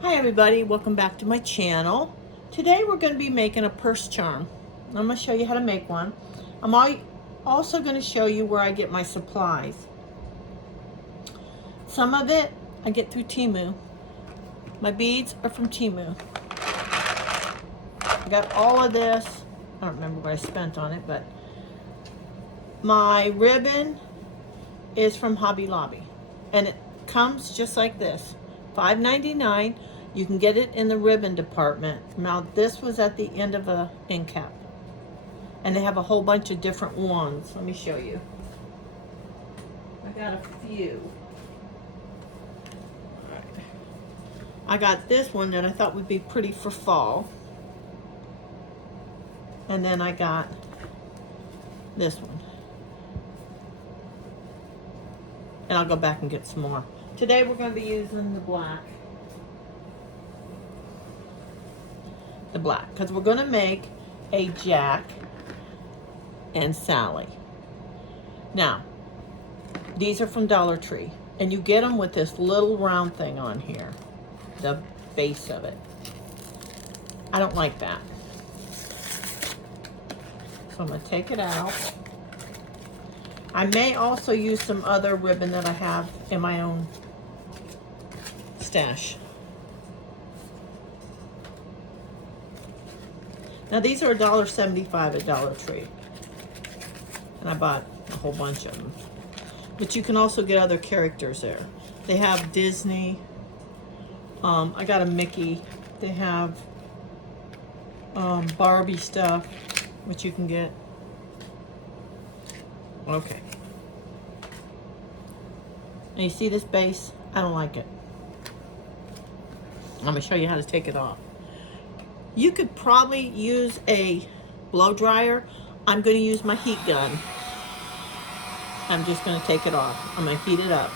Hi everybody, welcome back to my channel. Today we're going to be making a purse charm. I'm going to show you how to make one. I'm also going to show you where I get my supplies. Some of it I get through Temu. My beads are from Temu. I got all of this. I don't remember what I spent on it, but my ribbon is from Hobby Lobby. And it comes just like this. $5.99. You can get it in the ribbon department. Now this was at the end of a end cap. And they have a whole bunch of different ones. Let me show you. I got a few. All right. I got this one that I thought would be pretty for fall. And then I got this one. And I'll go back and get some more. Today we're going to be using the black. The black, because we're going to make a Jack and Sally. Now, these are from Dollar Tree, and you get them with this little round thing on here, the base of it. I don't like that. So I'm going to take it out. I may also use some other ribbon that I have in my own stash. Now these are $1.75 at Dollar Tree. And I bought a whole bunch of them. But you can also get other characters there. They have Disney. I got a Mickey. They have Barbie stuff, which you can get. Okay. And you see this base? I don't like it. I'm going to show you how to take it off. You could probably use a blow dryer. I'm going to use my heat gun. I'm just going to take it off. I'm going to heat it up.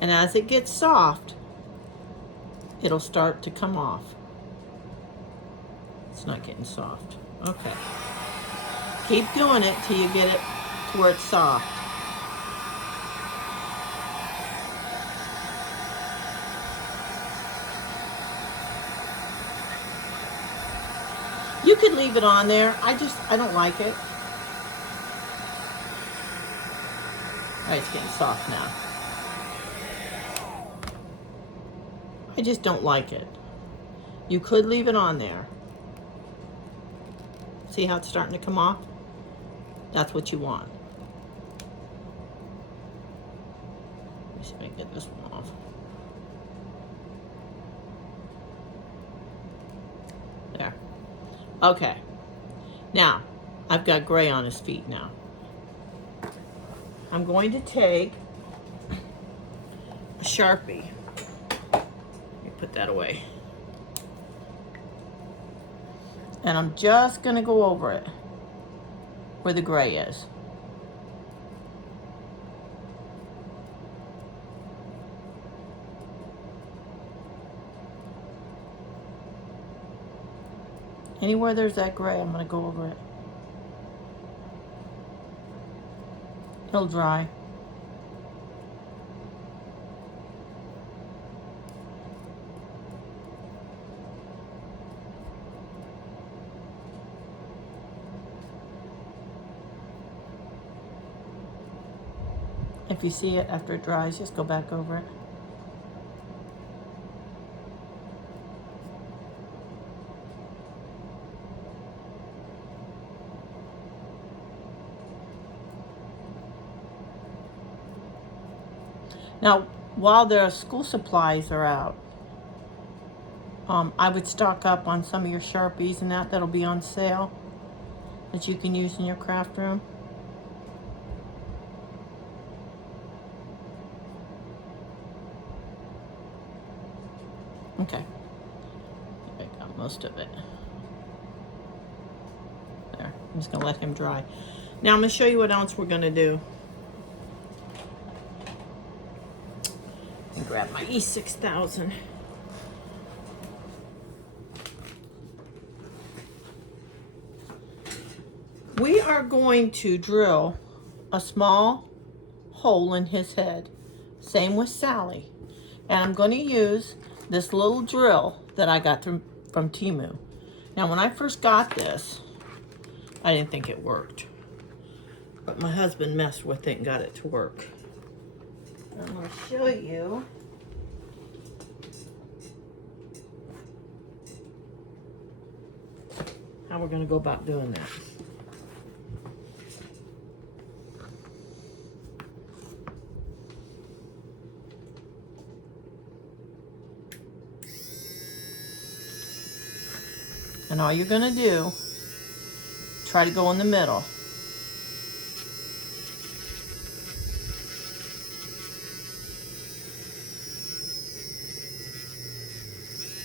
And as it gets soft, it'll start to come off. It's not getting soft. Okay. Keep doing it till you get it to where it's soft. You could leave it on there. I don't like it. All right, it's getting soft now. I just don't like it. You could leave it on there. See how it's starting to come off? That's what you want. Let me see if I can get this one off. There. Okay. Now, I've got gray on his feet now. I'm going to take a Sharpie. Let me put that away. And I'm just going to go over it where the gray is. Anywhere there's that gray, I'm going to go over it. It'll dry. If you see it after it dries, just go back over it. Now, while the school supplies are out, I would stock up on some of your Sharpies and that'll be on sale that you can use in your craft room. Okay, I got most of it. There, I'm just gonna let him dry. Now I'm gonna show you what else we're gonna do. Grab my E6000. are going to drill a small hole in his head. Same with Sally. And I'm going to use this little drill that I got from Temu. Now, when I first got this, I didn't think it worked. But my husband messed with it and got it to work. I'm going to show you. How we're going to go about doing that. And all you're going to do, try to go in the middle.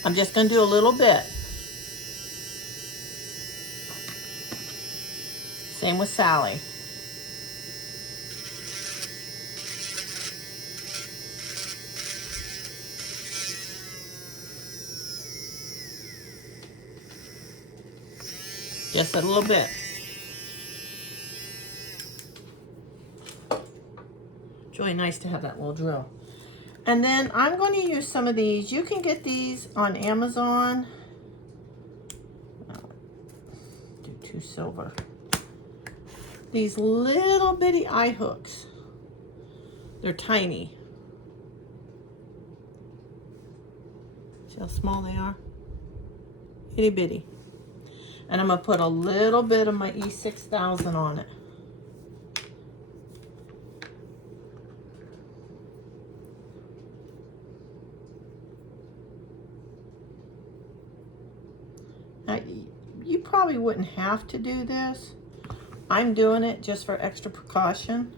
I'm just going to do a little bit. Same with Sally. Just a little bit. It's really nice to have that little drill. And then I'm going to use some of these. You can get these on Amazon. Do 2 silver. These little bitty eye hooks. They're tiny. See how small they are? Itty bitty. And I'm going to put a little bit of my E6000 on it. Now, you probably wouldn't have to do this. I'm doing it just for extra precaution.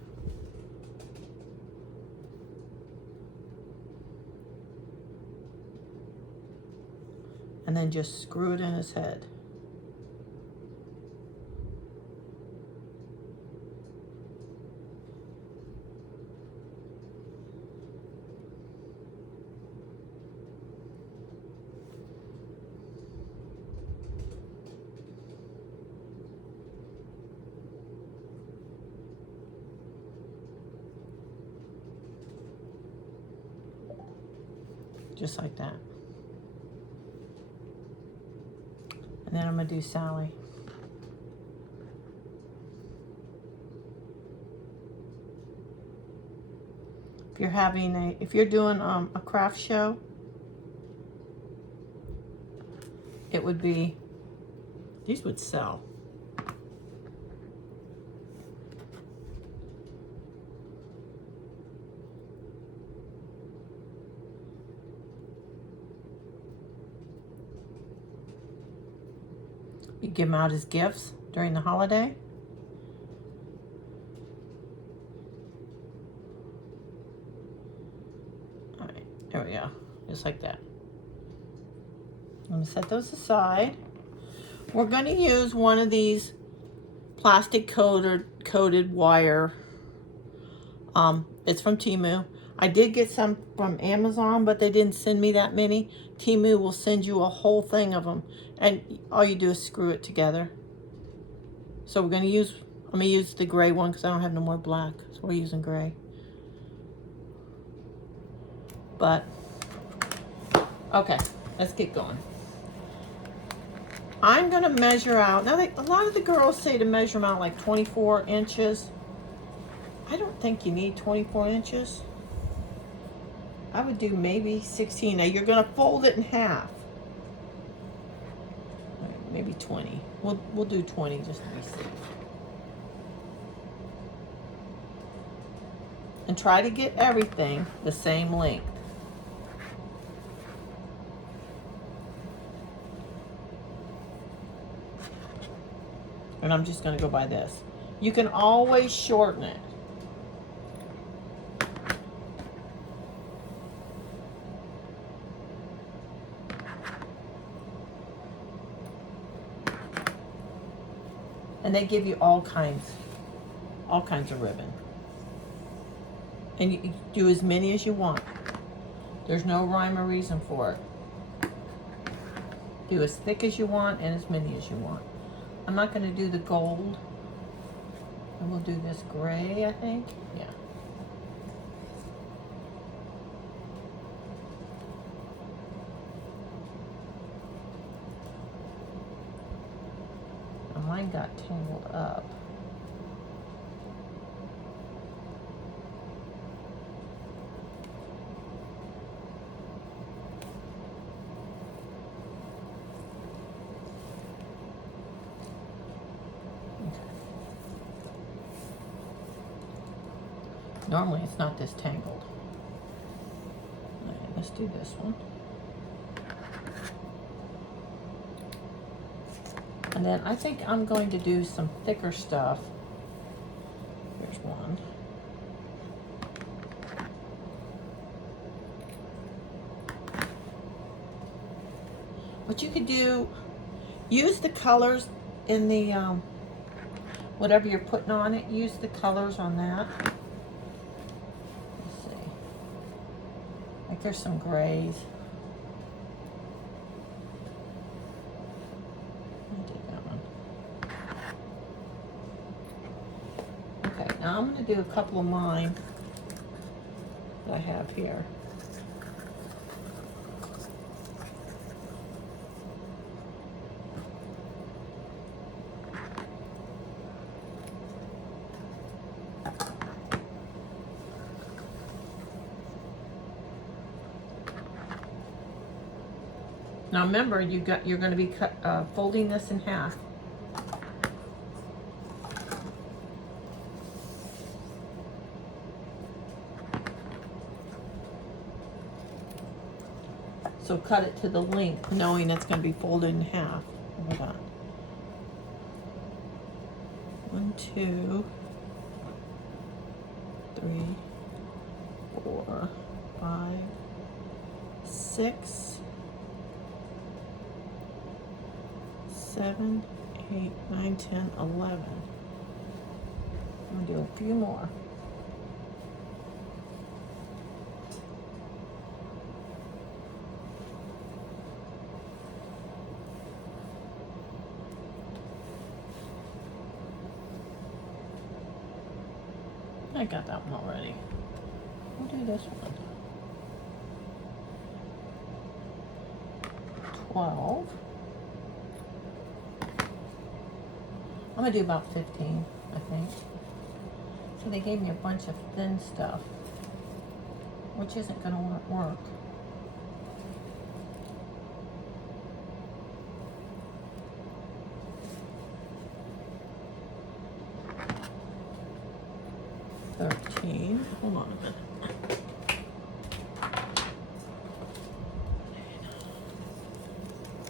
And then just screw it in his head. Just like that. And then I'm going to do Sally. If you're doing a craft show, it would be, these would sell. You give them out as gifts during the holiday. All right, there we go, just like that. I'm gonna set those aside. We're gonna use one of these plastic coated wire. It's from Temu. I did get some from Amazon, but they didn't send me that many. Temu will send you a whole thing of them, and all you do is screw it together. So I'm gonna use the gray one because I don't have no more black, so we're using gray. But okay, let's get going. I'm gonna measure out. Now, a lot of the girls say to measure them out like 24 inches. I don't think you need 24 inches. I would do maybe 16. Now you're gonna fold it in half. Right, maybe 20. We'll do 20 just to be safe. And try to get everything the same length. And I'm just gonna go by this. You can always shorten it. And they give you all kinds of ribbon. And you do as many as you want. There's no rhyme or reason for it. Do as thick as you want and as many as you want. I'm not going to do the gold And we'll do this gray, I think. Yeah. And mine got tangled up. Normally it's not this tangled. All right, let's do this one. And then I think I'm going to do some thicker stuff. Here's one. What you could do, use the colors in the, whatever you're putting on it, use the colors on that. Like there's some grays. I'll do that one. Okay, now I'm going to do a couple of mine that I have here. Now remember, you're going to be folding this in half. So cut it to the length, knowing it's going to be folded in half. Hold on. 1, 2, 3, 4, 5, 6. 7, 8, 9, 10, 11. I'm gonna do a few more. I got that one already. I'll do this one. 12. I'm gonna do about 15, I think. So they gave me a bunch of thin stuff, which isn't gonna work. Hold on a minute.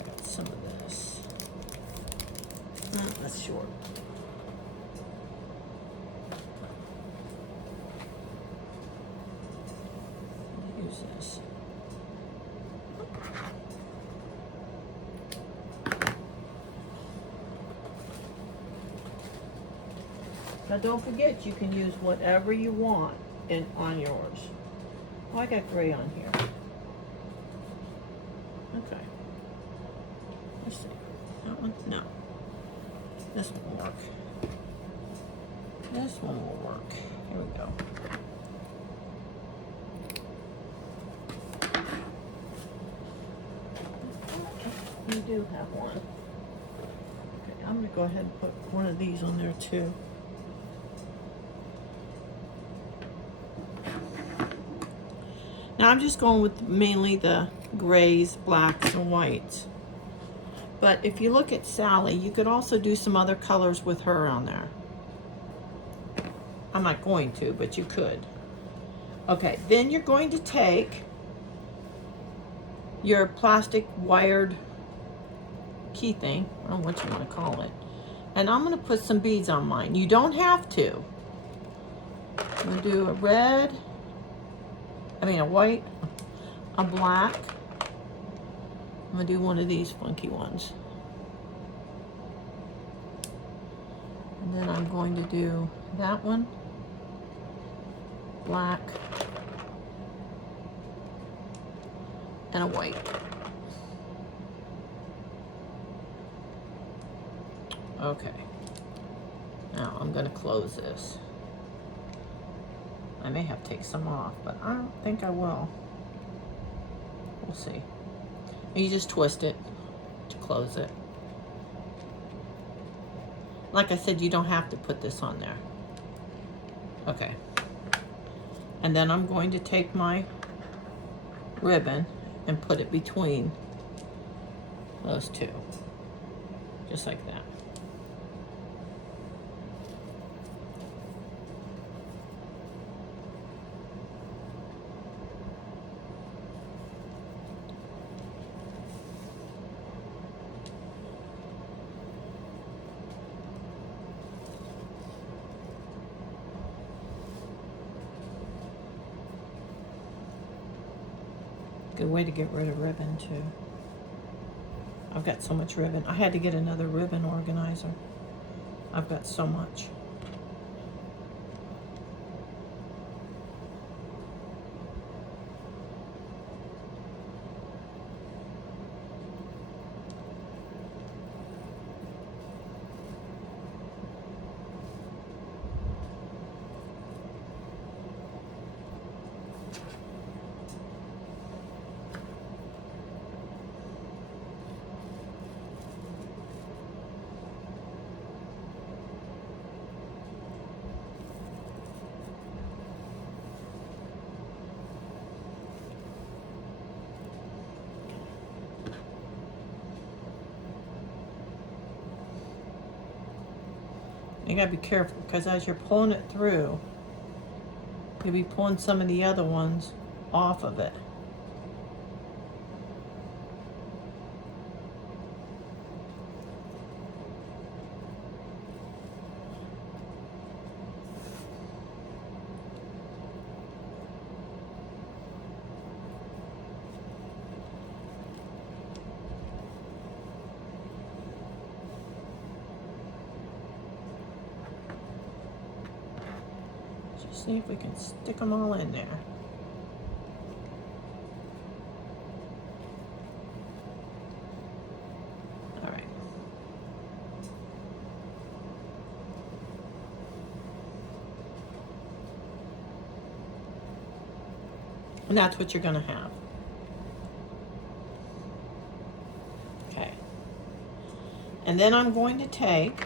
Got some of this. Oh, that's short. Use this. Now don't forget, you can use whatever you want on yours. Oh, I got gray on here. Okay. Let's see. That one? No. This one will work. This one will work. Here we go. We do have one. Okay, I'm going to go ahead and put one of these on there too. Now I'm just going with mainly the grays, blacks, and whites. But if you look at Sally, you could also do some other colors with her on there. I'm not going to, but you could. Okay, then you're going to take your plastic wired key thing, I don't know what you want to call it, and I'm going to put some beads on mine. You don't have to. I'm going to do a red, a white, a black. I'm going to do one of these funky ones. And then I'm going to do that one, black, and a white. Okay. Now I'm going to close this. I may have to take some off, but I don't think I will. We'll see. And you just twist it to close it. Like I said, you don't have to put this on there. Okay. And then I'm going to take my ribbon and put it between those two. Just like that. Good way to get rid of ribbon too. I've got so much ribbon. I had to get another ribbon organizer. I've got so much. You gotta be careful because as you're pulling it through, you'll be pulling some of the other ones off of it. See if we can stick them all in there. All right. And that's what you're going to have. Okay. And then I'm going to take,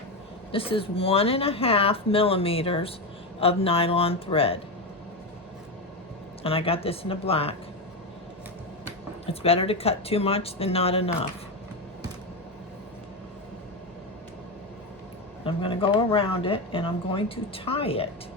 this is 1.5 millimeters of nylon thread, and I got this in a black. It's better to cut too much than not enough. I'm going to go around it and I'm going to tie it.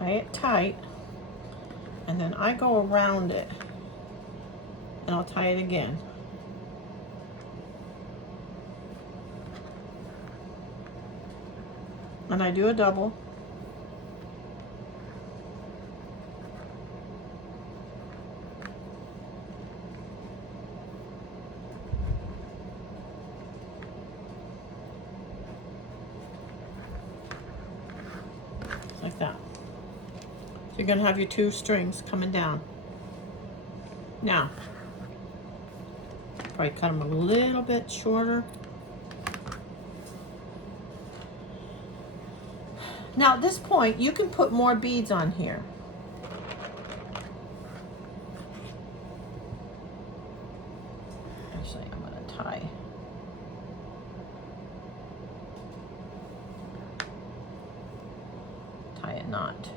Tie it tight, and then I go around it and I'll tie it again. And I do a double. Like that. So you're going to have your 2 strings coming down. Now, probably cut them a little bit shorter. Now at this point, you can put more beads on here. Actually, I'm going to tie. Tie a knot.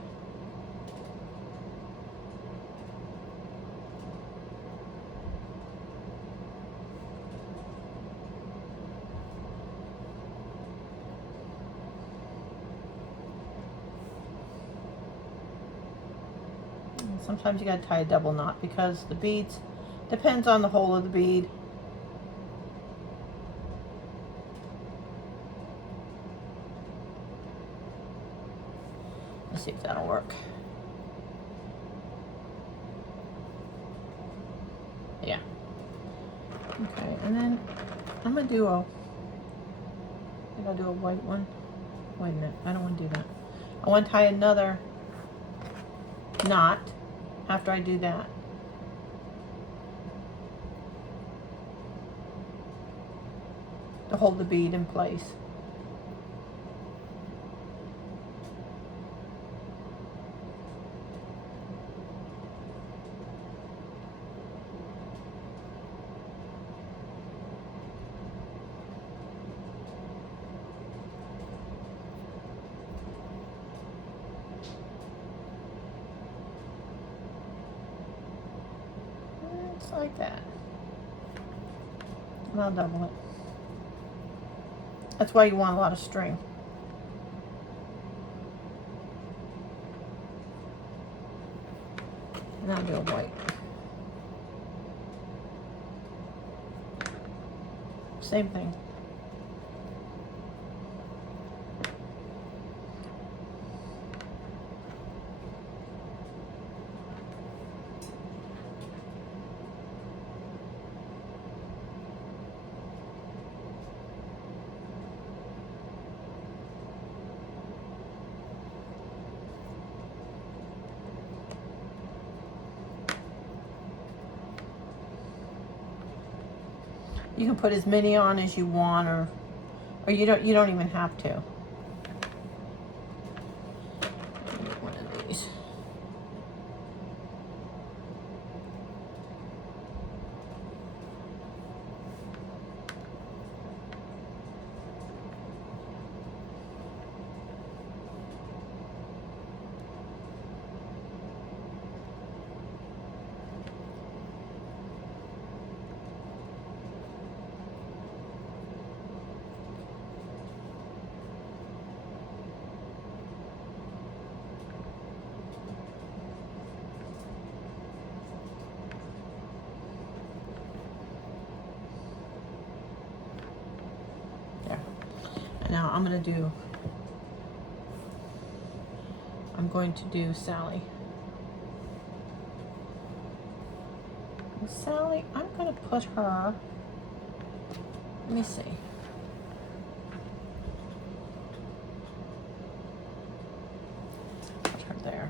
Sometimes you gotta tie a double knot because the beads, depends on the hole of the bead. Let's see if that'll work. Yeah. Okay, and then I'm gonna do a, I think I'll do a white one. Wait a minute, I don't want to do that. I want to tie another knot after I do that. To hold the bead in place. Just like that. And I'll double it. That's why you want a lot of string. And I'll do a white. Same thing. You can put as many on as you want, or you don't even have to. One of these. Now I'm going to do Sally. And Sally, I'm going to put her, let me see. Put her there.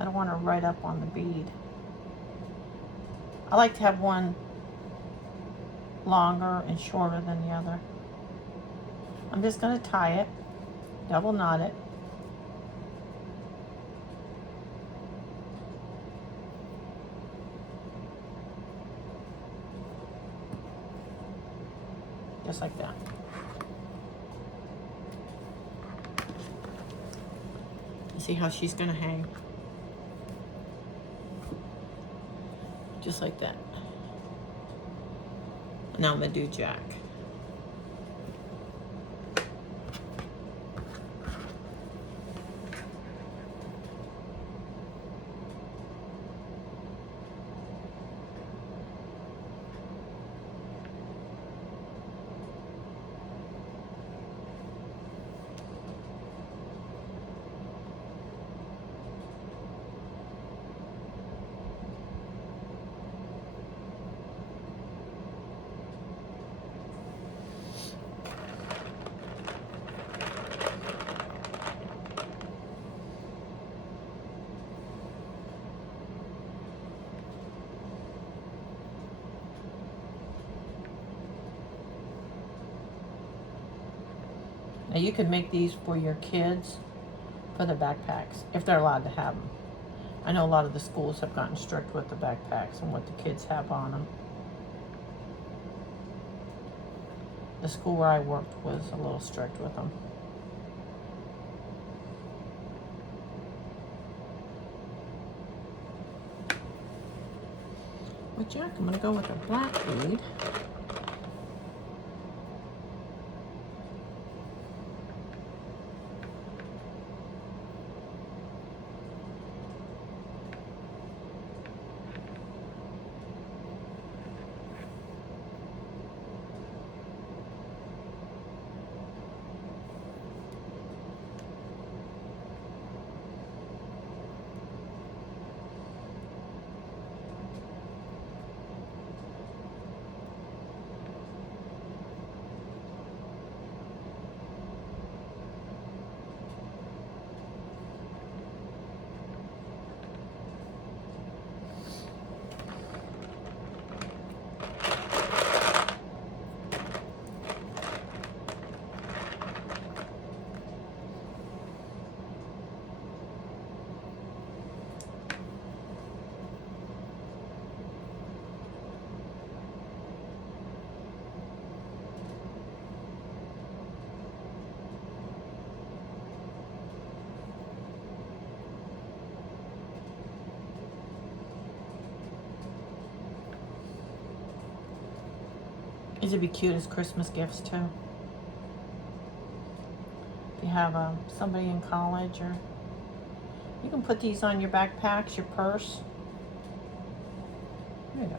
I don't want her right up on the bead. I like to have one longer and shorter than the other. I'm just going to tie it, double knot it. Just like that. See how she's going to hang. Just like that. Now I'm going to do Jack. Now you can make these for your kids for the backpacks, if they're allowed to have them. I know a lot of the schools have gotten strict with the backpacks and what the kids have on them. The school where I worked was a little strict with them. With Jack, I'm going to go with a black bead. These would be cute as Christmas gifts too. If you have somebody in college, or you can put these on your backpacks, your purse. There you go.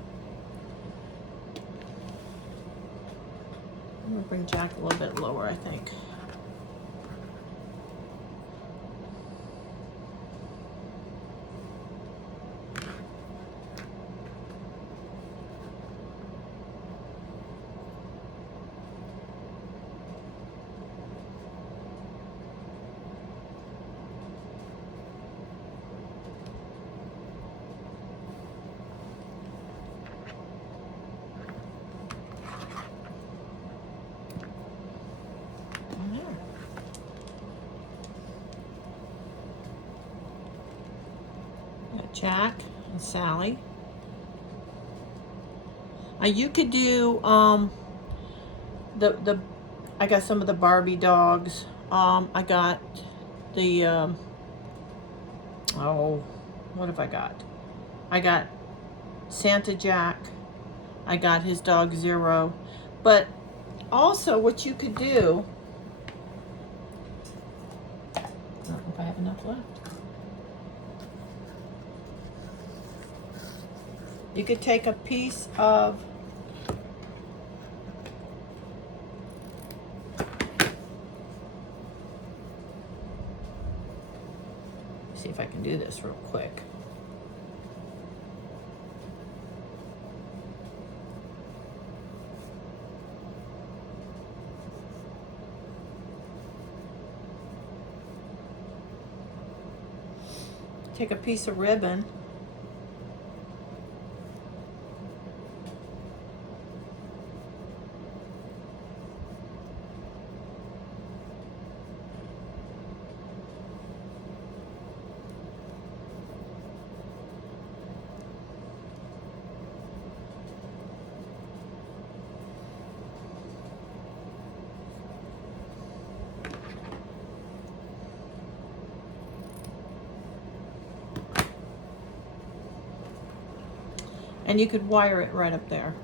I'm gonna bring Jack a little bit lower, I think. Jack and Sally. You could do the I got some of the Barbie dogs. I got the oh, what have I got? I got Santa Jack. I got his dog Zero. But also what you could do, I don't know if I have enough left. You could take a piece of see if I can do this real quick. Take a piece of ribbon. And you could wire it right up there,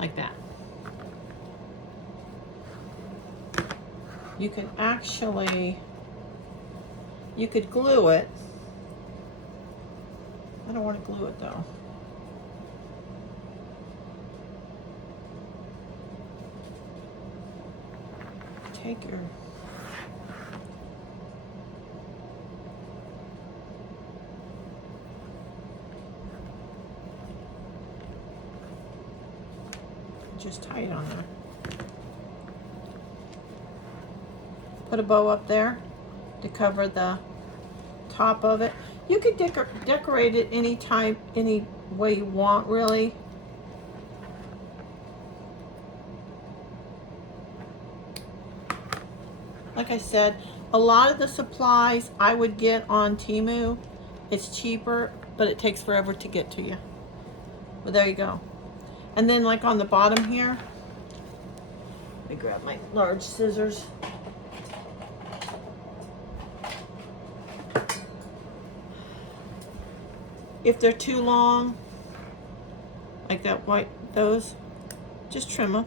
like that. You can actually, you could glue it. I don't want to glue it though. Take your just tie it on there. Put a bow up there to cover the top of it. You could decorate it any way you want, really. Like I said, a lot of the supplies I would get on Temu. It's cheaper, but it takes forever to get to you. But there you go. And then like on the bottom here, let me grab my large scissors. If they're too long, like that white, those, just trim them.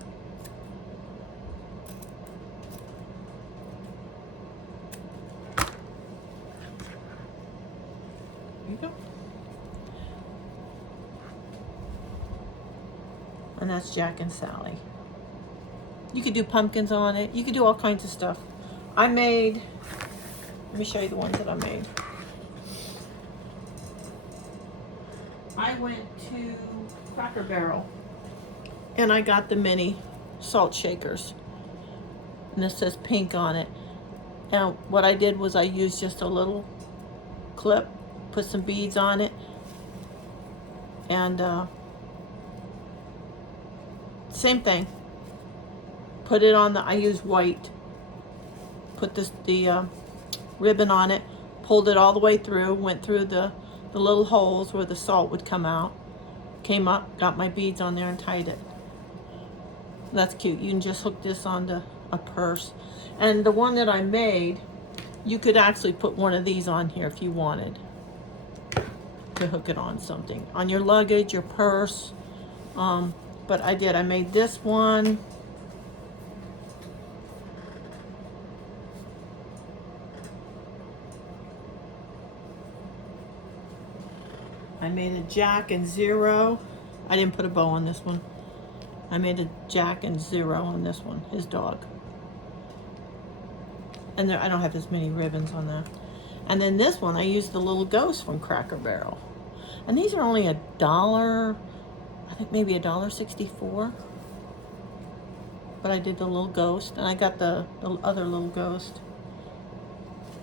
There you go. And that's Jack and Sally. You could do pumpkins on it. You could do all kinds of stuff. I made, let me show you the ones that I made. I went to Cracker Barrel and I got the mini salt shakers. And this says pink on it. Now what I did was I used just a little clip, put some beads on it, and same thing. Put it on the, I used white. Put the ribbon on it, pulled it all the way through, went through the little holes where the salt would come out, came up, got my beads on there and tied it. That's cute. You can just hook this onto a purse. And the one that I made, you could actually put one of these on here if you wanted to hook it on something. On your luggage, your purse, But I did. I made this one. I made a Jack and Zero. I didn't put a bow on this one. I made a Jack and Zero on this one, his dog. And there, I don't have as many ribbons on that. And then this one, I used the little ghost from Cracker Barrel. And these are only $1, I think maybe $1.64. But I did the little ghost, and I got the other little ghost.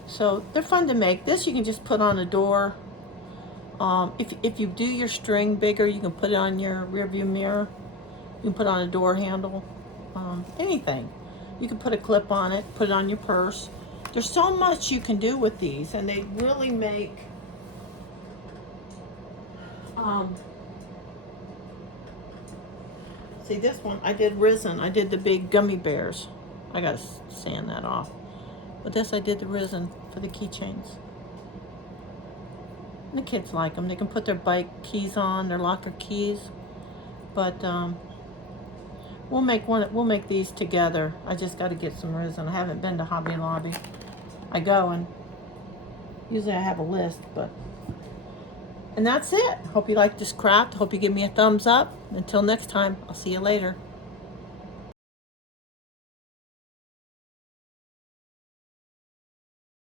So they're fun to make. This you can just put on a door. If you do your string bigger, you can put it on your rear view mirror. You can put it on a door handle. Anything. You can put a clip on it, put it on your purse. There's so much you can do with these, and they really make see this one, I did Risen. I did the big gummy bears. I gotta sand that off. But this I did the Risen for the keychains. The kids like them. They can put their bike keys on, their locker keys. But we'll make these together. I just got to get some Risen. I haven't been to Hobby Lobby. I go, and usually I have a list, but and that's it. Hope you like this craft. Hope you give me a thumbs up. Until next time, I'll see you later.